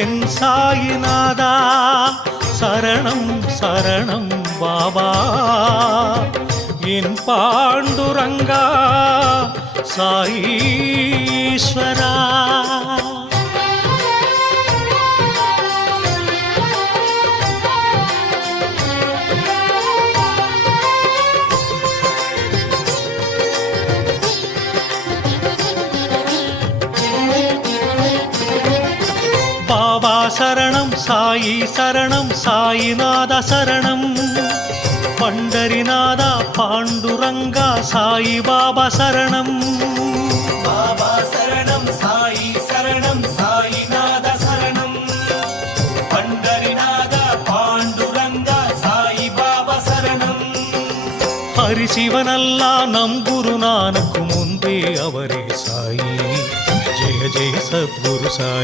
என் சாயிநாதா சரணம் சரணம் பாபா என் பாண்டுரங்கா சாயீஸ்வரா பாபா சரணம் சாயி சரணம் சாயிநாத சரணம் பண்டரிநாதா பாண்டுரங்கா சாயி பாபா சரணம் பாபா சரணம் சாயி சரணம் சாயிநாத சரணம் பண்டரிநாதா பாண்டுரங்கா சாயி பாபா சரணம் ஹரிசிவனல்லா நம் குருநானக்கு முன்பே அவரே சாயி ஜெய ஜெய சத்குரு சாயி